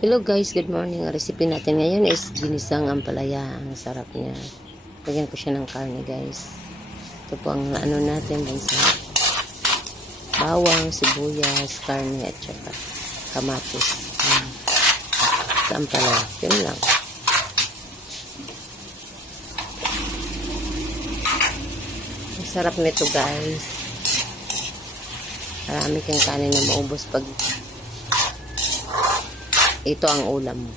Hello guys, good morning. Ang recipe natin ngayon is ginisang ampalaya. Ang sarap niya. Lagyan ko siya ng karne guys. Ito po ang ano natin bansa. Bawang, sibuyas, karne at saka kamatis. Sa ampalaya. Yun lang. Ang sarap nito guys. Marami kang kanin na maubos pag ito ang ulam mo.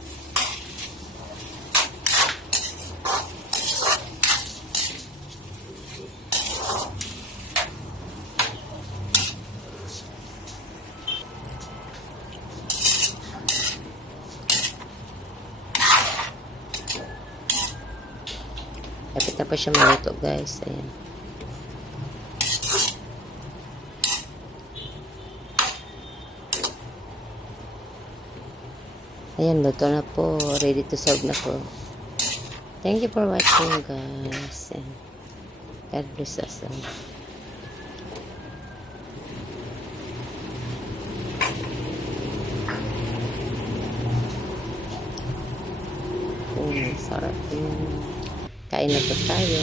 Kapit na pa siya maluto guys. Ayan. Ayan, luto na po. Ready to serve na po. Thank you for watching, guys. And God bless us. Sarap. Kain na po tayo.